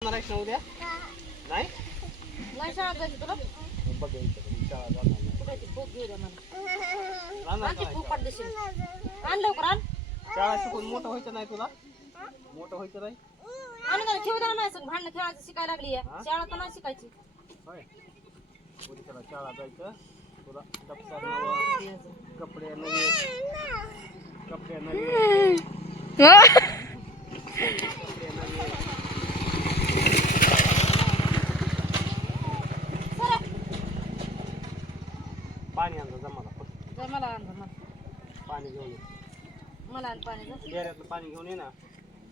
उद्या नाही नाही शाळा जायची तुला आण लवकर आण शाळा शिकून मोठं व्हायचं नाही तुला मोठं व्हायचं नाही आणि त्याला ठेवू द्या नाही भांडणं खेळायची शिकायला लागली शाळा तर नाही शिकायची होय उद्या शाळा जायचं तुला दप्तर नवं कपडे नवे पाणी आणलं जमाला पाणी घेऊन ये मला आण पाणी डेऱ्यातलं पाणी घेऊन ये ना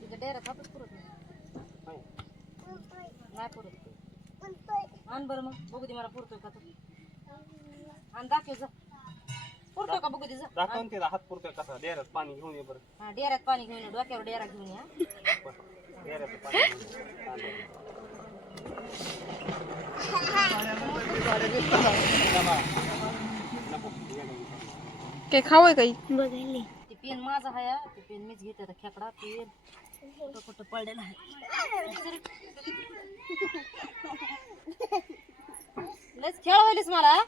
तिच्या डेऱ्यात हातच पुरत नाही नाही पुरत आण बरं मग बघू दे मला पुरतोय का आण दाखव जा पुरतो का बघू दे जा दाखवून तिला हात पुरतोय कसा डेऱ्यात पाणी घेऊन ये बरं हा डेऱ्यात पाणी घेऊन ये डोक्यावर डेरा घेऊन या डेऱ्यातलं पाणी काय खावय काही बघायले ते पेन माझा आहे ते पेन मीच घेते आता खेकडा पेन कुठं कुठं पडलेला आहे लयच खेळ व्हायलीस मला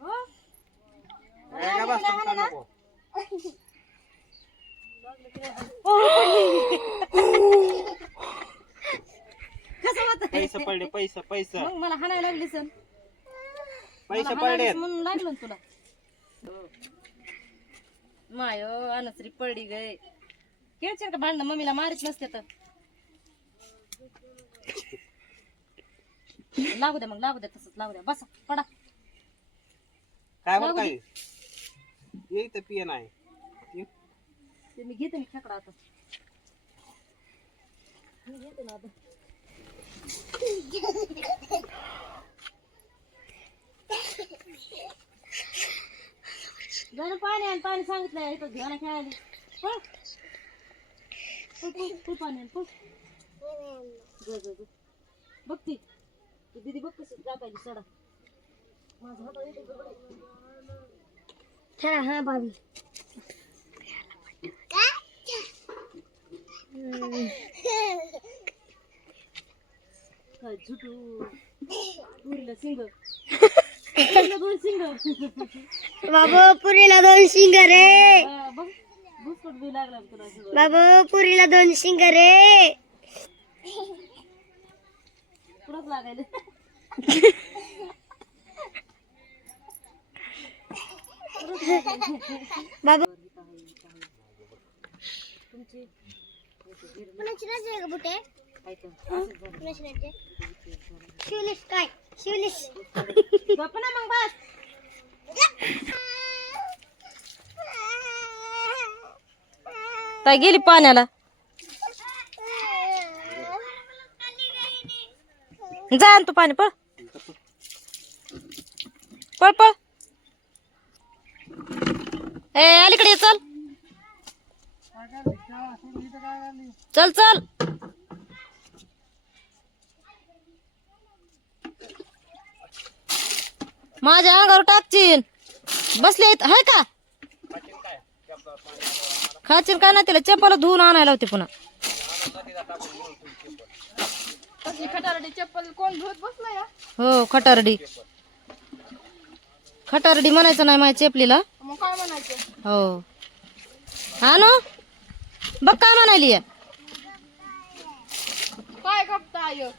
हो? पैसे पडले पैसे मग मला हाणायला लागली सण पैसे पडले म्हणून लागलो ना तुला मायो अनसरी पडली गय खेळशील का भांडणं मम्मीला मारित नसते तर लागू द्या मग लागू द्या तसंच लागू द्या बसा पडा काय बरं काय येई तर पिय नाही ते मी घेते मी खेकडा आता मी घेते ना आता जरा पाणी आण पाणी सांगितलंय इथं घ्या ना खेळायला फुल पाणी आण फुल बघ ती दीदी बघ कशी टाकायची सडा माझा हात चला हा भाभी काय झुटू पुरीला सिंग पुरीला दोन सिंग बाबू पुरीला दोन शिंग रे बघ भुसकट बी लागला तुला बाबू पुरीला दोन शिंग रे पुढंच लागायला बाबू तुमची बुटे गप्प शिवलिश काय शिवलिश ना मग बस काय गेली पाण्याला जा आण तू पाणी पळ पळ पळ ए अलीकडे ये, चल चल चल माझ्या अंगावर टाकचीन बसले हाय का खाचीन का ना तिला चप्पल धुवून आणायला होते पुन्हा खटारडी चप्पल कोण धुत बसला या हो खटारडी खटारडी म्हणायचं नाही माझ्या चपलीला मग काय म्हणायचं हो हा ना बघ काय म्हणाली काय गप्पा आय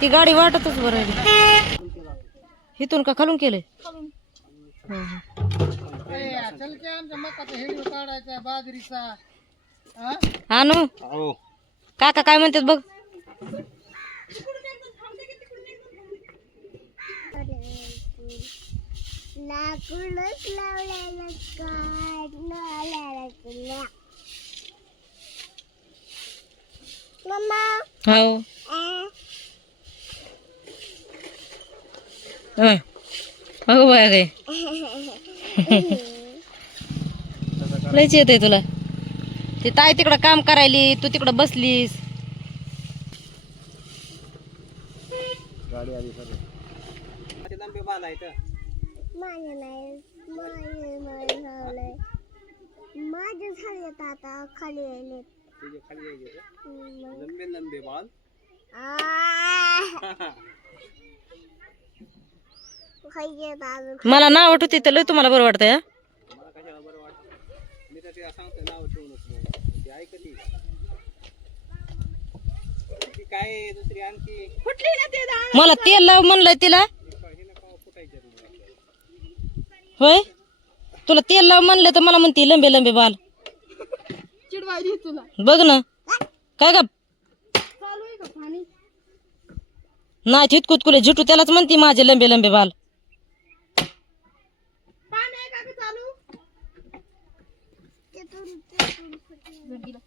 ती गाडी वाटतच बरं इथून का खालून केलंय हा नो काका काय म्हणतात बघ हो अगो बाय गे लयच येतंय तुला ती ताई तिकडं काम करायली तू तिकडं बसलीस गाडी आली सर लांबे बाल आहे तर माझे झाले आता खाली यायले तुझे खाली यायचे लंबे लंबे बाल मला नाव आठवते तर लय तुम्हाला बरं वाटतंय हा? मला कशाला बरं वाटतं मी तर ते सांगतो नाव ठेवूनच ते ऐकते ती काय दुसरी आणखी फुटली ना ते मला तेल लाव म्हणलंय तिला फुटायचं होय तुला तेल लाव म्हणलं तर मला म्हणते लंबे लंबे बाल चिडवायली तुला बघ ना काय का चालू आहे का पाणी नाही चितकुतकुले झिटू त्यालाच म्हणते माझे लंबे लंबे बाल पाणी आहे का ग चालू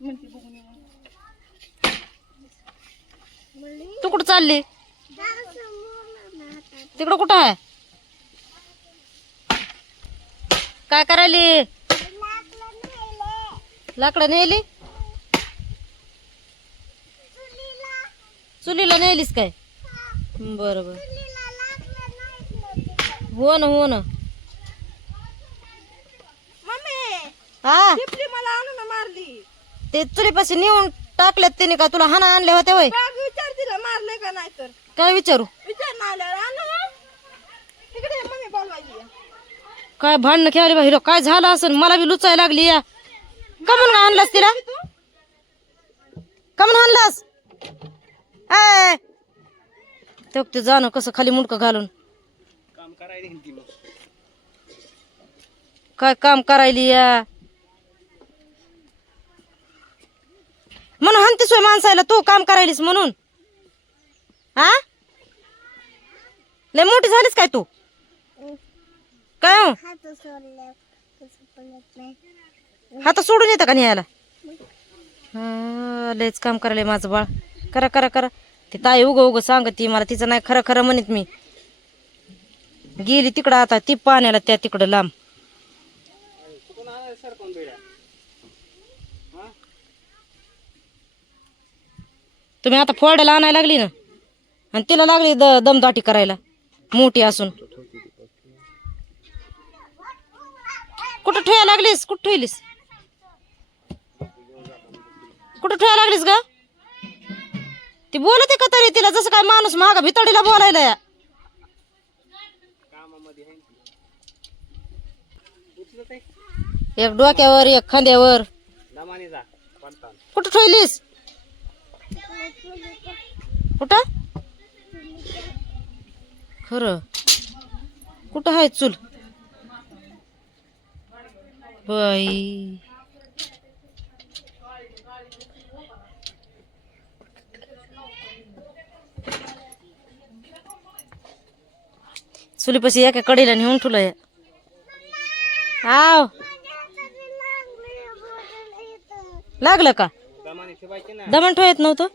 म्हणते बघून ये. तू कुठं चालली तिकडं कुठं आहे काय करायली लाकडं नेली चुलीला नेलीस काय बरोबर हो ना हो ना मम्मी हा टिपली मला आणून मारली ते चुलीपाशी नेऊन टाकल्यात त्याने का तुला हाना आणले होते वय बाग विचार तिला मारले का नाही तर काय विचारू विचार ना आल्यावर आणू तिकडे ये, मम्मी बोलवायची काय भांडणं खेळाली बा हिरो काय झालं असं मला बी लुचायला लागली या का म्हणून आणलास तिला का म्हणून आणलास ए ते जाणं कसं खाली मुंडकं घालून काम करायला ती मग काय काम करायली या म्हणून हानतीस होय माणसाला तू काम करायलीस म्हणून हा लय मोठी झालीस काय तू काय हो हात सोडले पडत नाही हात सोडून येतं का न्यायला हा, लयच काम करायला माझं बाळ करा करा करा ती ताई उग उग सांगत ती मला तिचं नाही खरं खरं म्हणत मी गेली तिकडं आता ती पाण्याला त्या तिकडं लांब कुठून आणायचं सर कोण बेड्या तुम्ही आता फोडायला आणायला लागली ना आणि तिला लागली दमदाटी करायला मोठी असून कुठं ठेवायला लागलीस कुठं ठेवलीस कुठं ठेवायला लागलीस ग ती बोलते का तरी तिला जसं काय माणूस महागा भितडीला बोलायला या कामामध्ये आहे उचलत आहे एक डोक्यावर एक खांद्यावर दमाने जा पडताल कुठं ठेवलीस कुठं खरं कुठं आहे चूल बाई चुलीपाशी एका कडेला नेऊन ठेवलंय आव लागलं का दमाने ठेवायचे ना दमण ठेवत नव्हतं